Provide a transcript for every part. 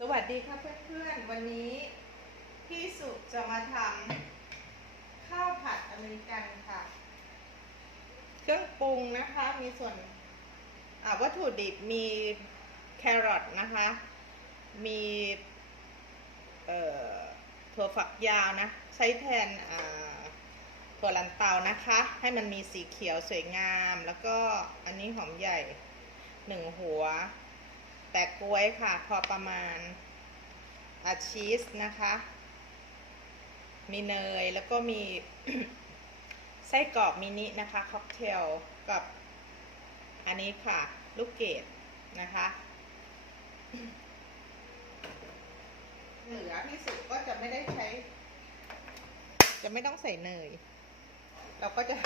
สวัสดีค่ะเพื่อนๆ วันนี้พี่สุจะมาทำข้าวผัดอเมริกันค่ะ เครื่องปรุงนะคะมีส่วนวัตถุดิบมีแครอทนะคะ มีถั่วฝักยาวนะ ใช้แทนถั่วลันเตานะคะ ให้มันมีสีเขียวสวยงาม แล้วก็อันนี้หอมใหญ่หนึ่งหัว แตกกล้วยค่ะ พอประมาณอาชีสนะคะ มีเนยแล้วก็มีไส้กรอกมินินะคะค็อกเทลกับอันนี้ค่ะ ลูกเกดนะคะ เหลือที่สุดก็จะไม่ได้ใช้ จะไม่ต้องใส่เนย เราก็จะ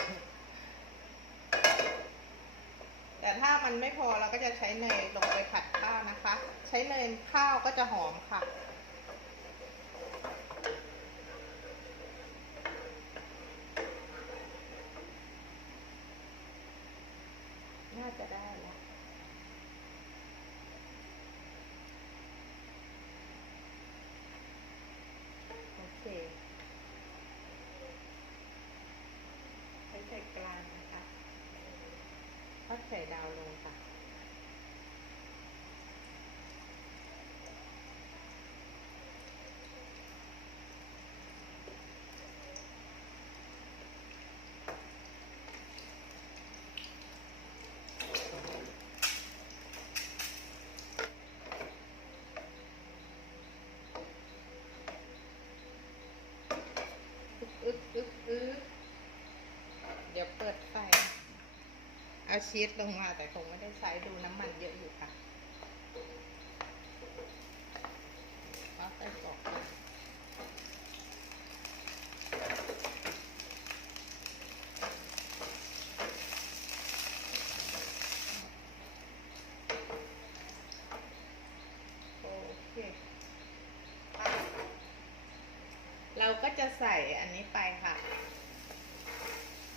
แต่ถ้ามันไม่พอเราก็จะใช้เนยลงไปผัดข้าวนะคะ ใช้เนยข้าวก็จะหอมค่ะ น่าจะได้แล้ว โอเค ใช้ไข่กลางนะคะ ทอดไข่ดาวลงค่ะ อึกอึกอึกอึกเดี๋ยวเปิดไฟ เอา ชีสลงมาแต่คงไม่ได้ใช้ดูน้ำมันเยอะอยู่ค่ะเอาใส่กรอกมาโอเคไปเราก็จะใส่อันนี้ไปค่ะ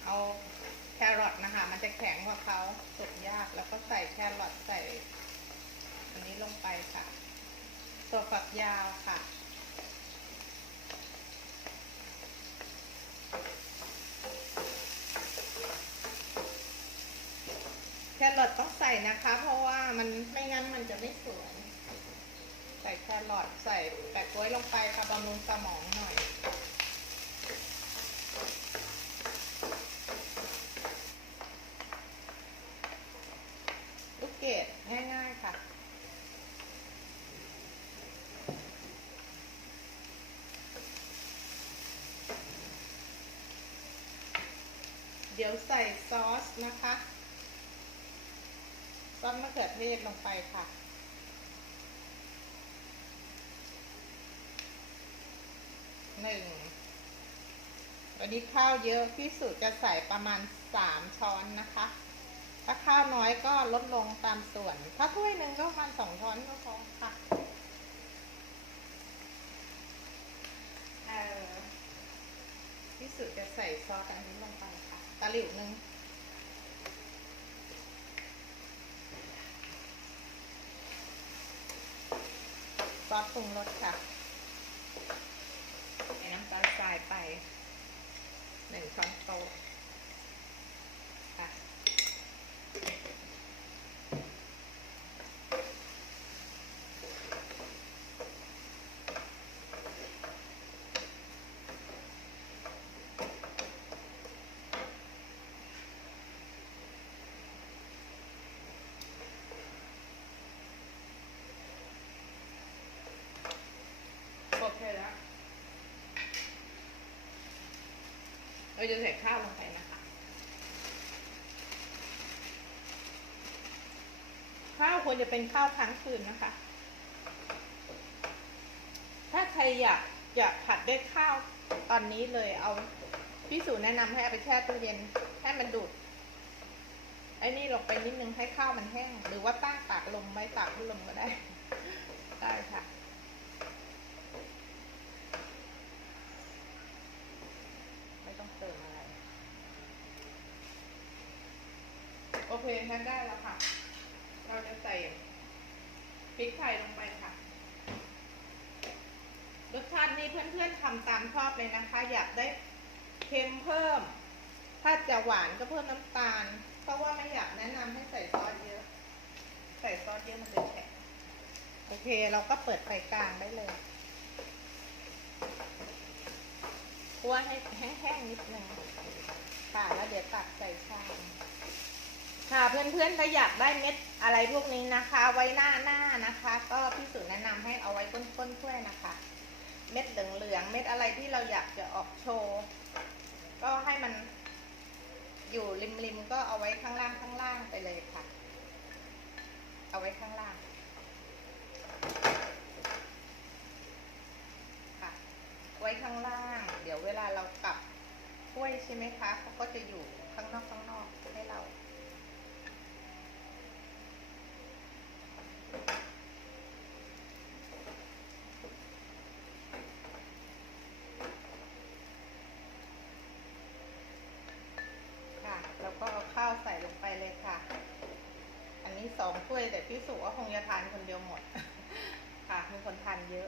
เอา คะมันจะแข็งกว่าเขาสุดยากแล้วก็ใส่แครอทใส่อันนี้ลงไปค่ะตัวฝักยาวค่ะ แครอทต้องใส่นะคะ เพราะว่ามันไม่งั้นมันจะไม่สวย ใส่แครอทใส่แปะกล้วยลงไปค่ะบำรุงสมองหน่อย ลูกเกดง่าย ๆ ค่ะ เดี๋ยวใส่ซอสนะคะ ซอสมะเขือเทศลงไปค่ะหนึ่งวันนี้ข้าวเยอะพี่สุจะใส่ประมาณสามช้อนนะคะ ถ้าข้าวน้อยก็ลดลงตามส่วน ถ้าถ้วยหนึ่งก็ประมาณสองช้อนก็พอค่ะเอ่อพี่สุจะใส่ซอสอันนี้ลงไปค่ะ ตะหลิวหนึ่งซอสปรุงรสค่ะใส่น้ำตาลทรายไปหนึ่งช้อนโต๊ะค่ะ เคแล้ว เราจะใส่ข้าวลงไปนะคะ ข้าวควรจะเป็นข้าวค้างคืนนะคะ ถ้าใครอยากอยากผัดด้วยข้าวตอนนี้เลยเอาพี่สูแนะนำให้เอาไปแช่ตู้เย็นให้มันดูดไอ้นี่ลงไปนิดนึงให้ข้าวมันแห้ง หรือว่าตั้งตากลมไว้ตากพัดลมก็ได้ ได้ค่ะ ไม่ต้องเติมอะไร โอ เคงั้นได้แล้วค่ะ เราจะใส่พริกไทยลงไปค่ะ รสชาตินี่เพื่อนๆทำตามชอบเลยนะคะ อยากได้เค็มเพิ่ม ถ้าจะหวานก็เพิ่มน้ำตาล เพราะว่าไม่อยากแนะนำให้ใส่ซอสเยอะ ใส่ซอสเยอะมันจะแข็งโอเค เราก็เปิดไฟกลางได้เลยคั่วให้แห้งๆนิดนึงค่ะแล้วเดี๋ยวตักใส่ชาม ค่ะเพื่อนๆถ้าอยากได้เม็ดอะไรพวกนี้นะคะ ไว้หน้าหน้านะคะ ก็พี่สุแนะนำให้เอาไว้ก้นก้นถ้วยนะคะ เม็ดเหลืองๆเม็ดอะไรที่เราอยากจะออกโชว์ก็ให้มันอยู่ริมๆก็เอาไว้ข้างล่างข้างล่างไปเลยค่ะ เอาไว้ข้างล่างค่ะ ไว้ข้างล่าง เดี๋ยวเวลาเรากลับถ้วยใช่ไหมคะเขาก็จะอยู่ข้างนอกข้างนอกให้เรา ค่ะ แล้วก็เอาข้าว ใส่ลงไปเลยค่ะ อันนี้สองถ้วยแต่พี่สุว่าคงจะทานคนเดียวหมด ค่ะมีคนทานเยอะ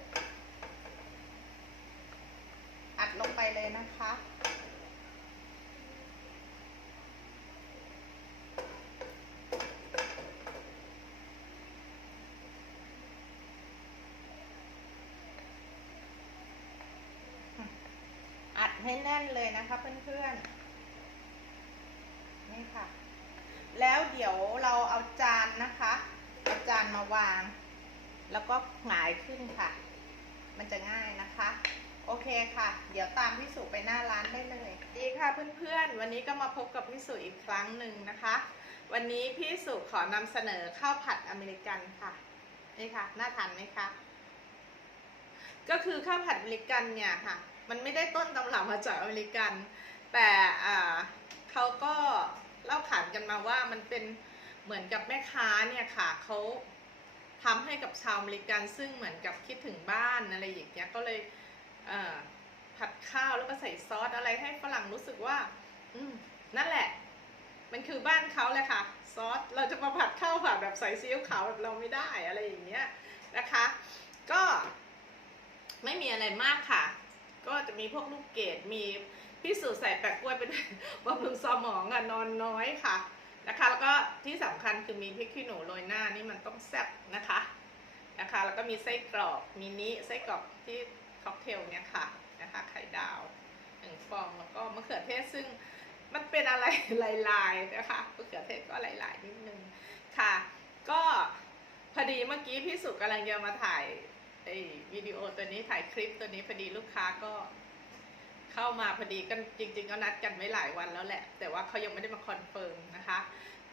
อัดลงไปเลยนะคะอัดให้แน่นเลยนะคะเพื่อนๆ นี่ค่ะ แล้วเดี๋ยวเราเอาจานนะคะเอาจานมาวาง แล้วก็หงายขึ้นค่ะ มันจะง่ายนะคะ โอเคค่ะ เดี๋ยวตามพี่สุไปหน้าร้านได้เลย ดีค่ะเพื่อนๆ วันนี้ก็มาพบกับพี่สุอีกครั้งหนึ่งนะคะ วันนี้พี่สุขอนำเสนอข้าวผัดอเมริกันค่ะนี่ค่ะน่าทานไหมคะก็คือข้าวผัดอเมริกันเนี่ยค่ะ มันไม่ได้ต้นตำรับมาจากอเมริกัน แต่เขาก็ เล่าขานกันมาว่ามันเป็นเหมือนกับแม่ค้าเนี่ยค่ะเขาทำให้กับชาวอเมริกันซึ่งเหมือนกับคิดถึงบ้านอะไรอย่างเงี้ยก็เลยเผัดข้าวแล้วก็ใส่ซอสอะไรให้ฝรั่งรู้สึกว่า อืมนั่นแหละ มันคือบ้านเขาเลยค่ะ ซอสเราจะมาผัดข้าวผัดแบบใส่ซีอิ๊วขาวแบบเราไม่ได้อะไรอย่างเงี้ยนะคะ ก็ไม่มีอะไรมากค่ะ ก็จะมีพวกลูกเกดมี พี่สูตรใส่แปะกล้วยไปด้วยบำรุงสมองอะนอนน้อยค่ะนะคะ แล้วก็ที่สำคัญคือมีพริกขี้หนูโรยหน้านี่มันต้องแซ่บนะคะนะคะ แล้วก็มีไส้กรอกมินิไส้กรอกที่ค็อกเทลเนี่ยค่ะนะคะไข่ดาวหนึ่งฟองแล้วก็มะเขือเทศซึ่งมันเป็นอะไรลายๆนะคะมะเขือเทศก็ลายๆนิดนึงค่ะ ก็พอดีเมื่อกี้พี่สุกำลังจะมาถ่ายไอ้วิดีโอตัวนี้ถ่ายคลิปตัวนี้พอดีลูกค้าก็ เข้ามาพอดีกันจริง ๆ ก็นัดกันไว้หลายวันแล้วแหละ แต่ว่าเขายังไม่ได้มาคอนเฟิร์มนะคะ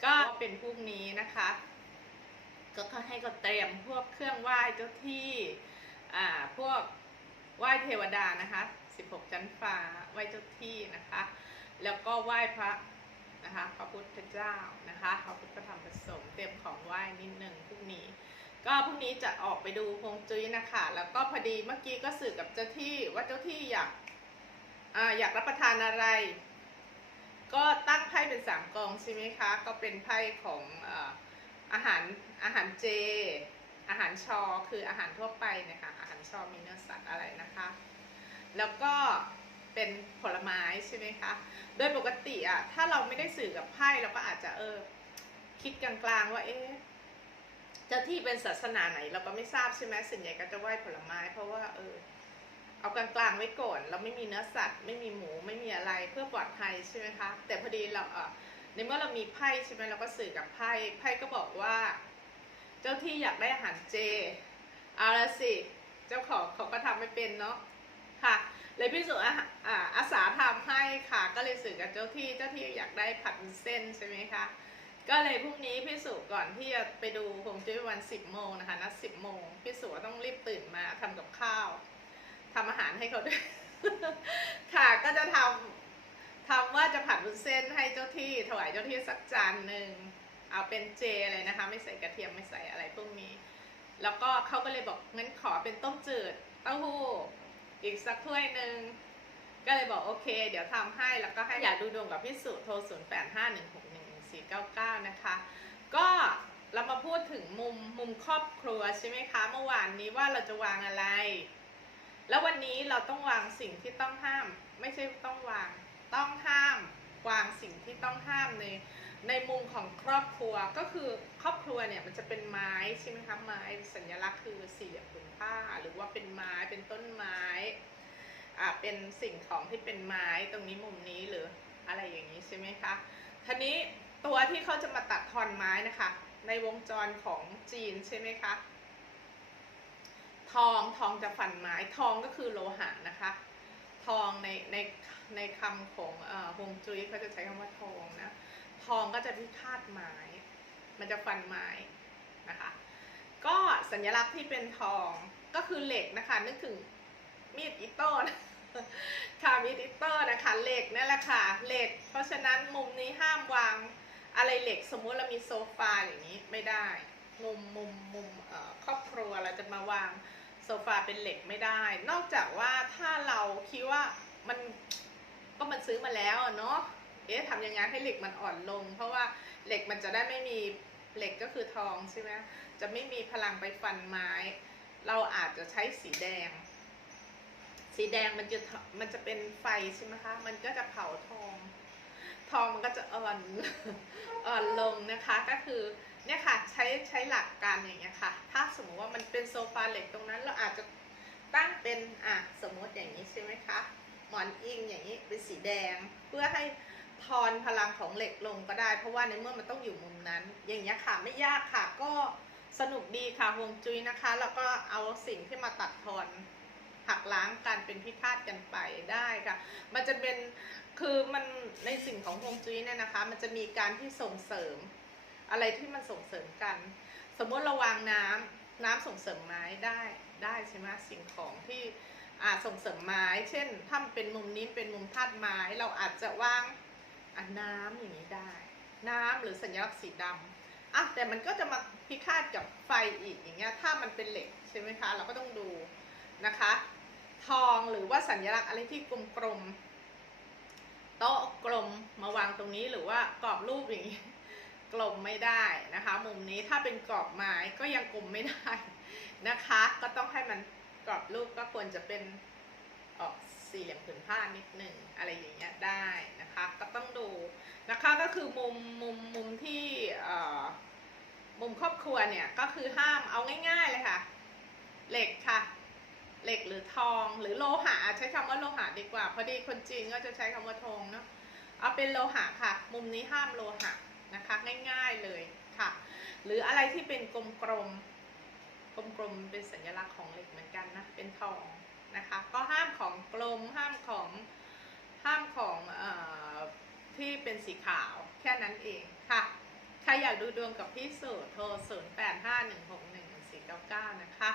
ก็เป็นพรุ่งนี้นะคะ ก็เขาให้ก็เตรียมพวกเครื่องไหว้เจ้าที่อ่าพวกไหว้เทวดานะคะ 16 ชั้นฟ้าไหว้เจ้าที่นะคะ แล้วก็ไหว้พระนะคะพระพุทธเจ้านะคะพระพุทธธรรมประสงค์เตรียมของไหว้นิดนึงพรุ่งนี้ ก็พรุ่งนี้จะออกไปดูฮงจุ้ยนะคะ แล้วก็พอดีเมื่อกี้ก็สื่อกับเจ้าที่ว่าเจ้าที่อยาก อาอยากรับประทานอะไร ก็ตั้งไพ่เป็นสามกองใช่ไหมคะ ก็เป็นไพ่ของอาอาหารอาหารเจ อาหารชอคืออาหารทั่วไปนะคะ อาหารชอมีเนื้อสัตว์อะไรนะคะ แล้วก็เป็นผลไม้ใช่ไหมคะ โดยปกติอะถ้าเราไม่ได้สื่อกับไพ่เราก็อาจจะเออคิดกลางๆว่าเอ๊ะเจ้าที่เป็นศาสนาไหนเราก็ไม่ทราบใช่ไหมส่วนใหญ่ก็จะไหว้ผลไม้ เพราะว่าเออ เอากลางๆไว้ก่อน เราไม่มีเนื้อสัตว์ ไม่มีหมูไม่มีอะไรเพื่อปลอดภัยใช่ไหมคะแต่พอดีเราในเมื่อเรามีไพ่ใช่ไหมเราก็สื่อกับไพ่ไพ่ก็บอกว่า เจ้าที่อยากได้อาหารเจเอาละสิเจ้าของเขาก็ทำไม่เป็นเนาะค่ะเลยพี่สุอาอ่าอาสาทำให้ค่ะก็เลยสื่อกับเจ้าที่เจ้าที่อยากได้ผัดเส้นใช่ไหมคะก็เลยพรุ่งนี้พี่สุก่อนที่จะไปดูคงจุ้ยวันสิบโมงนะคะนัดสิบโมงพี่สุต้องรีบตื่นมาทำกับข้าว ทำอาหารให้เขาด้วย ค่ะก็จะทำทำว่าจะผัดวุ้นเส้นให้เจ้าที่ถวายเจ้าที่สักจานหนึ่งเอาเป็นเจเลยนะคะ ไม่ใส่กระเทียมไม่ใส่อะไรพวกนี้ แล้วก็เขาก็เลยบอกงั้นขอเป็นต้มจืดเต้าหู้อีกสักถ้วยหนึ่งก็เลยบอกโอเค เดี๋ยวทำให้แล้วก็ให้อยากดูดวงกับพี่สุโทร 0 8 5 1 6 1 1 4 9 9 นะคะ ก็เรามาพูดถึงมุมมุมครอบครัวใช่ไหมคะ เมื่อวานนี้ว่าเราจะวางอะไร แล้ววันนี้เราต้องวางสิ่งที่ต้องห้าม ไม่ใช่ต้องวาง ต้องห้าม วางสิ่งที่ต้องห้ามในในมุมของครอบครัวก็คือครอบครัวเนี่ยมันจะเป็นไม้ใช่ไหมคะไม้สัญลักษณ์คือสี่เหลี่ยมผืนผ้า หรือว่าเป็นไม้เป็นต้นไม้อ่าเป็นสิ่งของที่เป็นไม้ตรงนี้มุมนี้หรืออะไรอย่างนี้ใช่ไหมคะทีนี้ตัวที่เขาจะมาตัดทอนไม้นะคะ ในวงจรของจีนใช่ไหมคะ ทองทองจะฟันไม้ทองก็คือโลหะนะคะ ทองในในในคำของฮวงจุ้ยเขาจะใช้คำว่าทองนะทองก็จะพิฆาตไม้มันจะฟันไม้นะคะ ก็สัญลักษณ์ที่เป็นทองก็คือเหล็กนะคะ นึกถึงมีดอิโต้นะค่ะมีดอิโต้นะคะเหล็กนั่นแหละค่ะเหล็ก เพราะฉะนั้นมุมนี้ห้ามวางอะไรเหล็กสมมุติเรามีโซฟาอย่างนี้ไม่ได้ มุมมุมมุมครอบครัวเราจะมาวาง โซฟาเป็นเหล็กไม่ได้ นอกจากว่าถ้าเราคิดว่ามันก็มันซื้อมาแล้วเนาะเอ๊ะทำยังไงให้เหล็กมันอ่อนลง เพราะว่าเหล็กมันจะได้ไม่มีเหล็กก็คือทองใช่ไหมจะไม่มีพลังไปฟันไม้ เราอาจจะใช้สีแดง สีแดงมันจะมันจะเป็นไฟใช่ไหมคะ มันก็จะเผาทอง ทองมันก็จะอ่อนอ่อนลงนะคะ ก็คือเนี่ยค่ะใช้ใช้หลักการอย่างเงี้ยค่ะ ถ้าสมมติ เป็นโซฟาเหล็กตรงนั้นเราอาจจะตั้งเป็นอะสมมติอย่างนี้ใช่ไหมคะหมอนอิงอย่างนี้เป็นสีแดงเพื่อให้ทอนพลังของเหล็กลงก็ได้ เพราะว่าในเมื่อมันต้องอยู่มุมนั้น อย่างนี้ค่ะไม่ยากค่ะก็สนุกดีค่ะฮวงจุ้ยนะคะ แล้วก็เอาสิ่งที่มาตัดทอนหักล้างกันเป็นพิฆาตกันไปได้ค่ะ มันจะเป็นคือมันในสิ่งของฮวงจุ้ยเนี่ยนะคะ มันจะมีการที่ส่งเสริม อะไรที่มันส่งเสริมกัน สมมติเราวางน้ำ น้ำส่งเสริมไม้ได้ได้ใช่ไหมสิ่งของที่อส่งเสริมไม้ เช่นถ้ามันเป็นมุมนี้เป็นมุมธาตุไม้ เราอาจจะวางอะน้ำอย่างนี้ได้ น้ำหรือสัญลักษณ์สีดำอะแต่มันก็จะมาพิฆาตกับไฟอีกอย่างเงี้ยถ้ามันเป็นเหล็กใช่ไหมคะ เราก็ต้องดูนะคะ ทองหรือว่าสัญลักษณ์อะไรที่กลมๆโต๊ะกลมมาวางตรงนี้หรือว่ากรอบรูปอย่างนี้ กลมไม่ได้นะคะ มุมนี้ถ้าเป็นกรอบไม้ก็ยังกลมไม่ได้นะคะ ก็ต้องให้มันกรอบรูปก็ควรจะเป็นออกสี่เหลี่ยมผืนผ้านิดหนึ่งอะไรอย่างเงี้ยได้นะคะ ก็ต้องดูนะคะก็คือมุมมุมมุมที่มุมครอบครัวเนี่ยก็คือห้ามเอาง่าย ๆเลยค่ะ เหล็กค่ะ เหล็กหรือทองหรือโลหะใช้คำว่าโลหะดีกว่าพอดีคนจีนก็จะใช้คำว่าทองเนาะเอาเป็นโลหะค่ะ มุมนี้ห้ามโลหะ นะคะ ง่ายๆเลยค่ะ หรืออะไรที่เป็นกลมๆกลมๆเป็นสัญลักษณ์ของเหล็กเหมือนกันนะ เป็นทองนะคะ ก็ห้ามของกลมห้ามของห้ามของอที่เป็นสีขาวแค่นั้นเองค่ะ ใครอยากดูดวงกับพี่สุโทร 0 8 5 1 6 1 4 9 9 นะคะ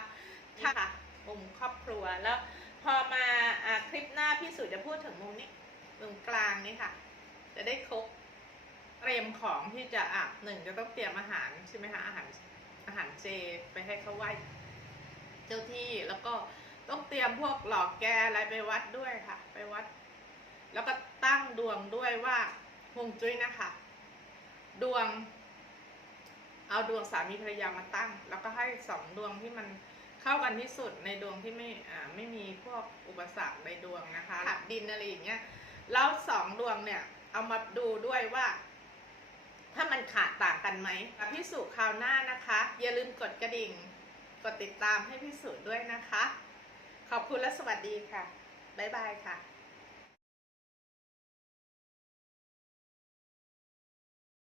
ค่ะมุมครอบครัวแล้วพอมาอ่าคลิปหน้าพี่สุจะพูดถึงมุมนี้มุมกลางนี่ค่ะ จะได้ครบ เตรียมของที่จะอะหนึ่งจะต้องเตรียมอาหารใช่ไหมคะอาหารอาหารเจไปให้เขาไหว้เจ้าที่แล้วก็ต้องเตรียมพวกหลอกแกอะไรไปวัดด้วยค่ะ ไปวัด แล้วก็ตั้งดวงด้วยว่าฮวงจุ้ยนะคะ ดวง เอาดวงสามีภรรยามาตั้ง แล้วก็ให้สองดวงที่มันเข้ากันที่สุดในดวงที่ไม่อ่าไม่มีพวกอุปสรรคในดวงนะคะขัดดินอะไรอย่างเงี้ยแล้วสองดวงเนี่ย เอามาดูด้วยว่า ถ้ามันขาดต่างกันไหมพิสูจน์คราวหน้านะคะ อย่าลืมกดกระดิ่ง กดติดตามให้พิสูจน์ด้วยนะคะ ขอบคุณและสวัสดีค่ะ บ๊ายบายค่ะ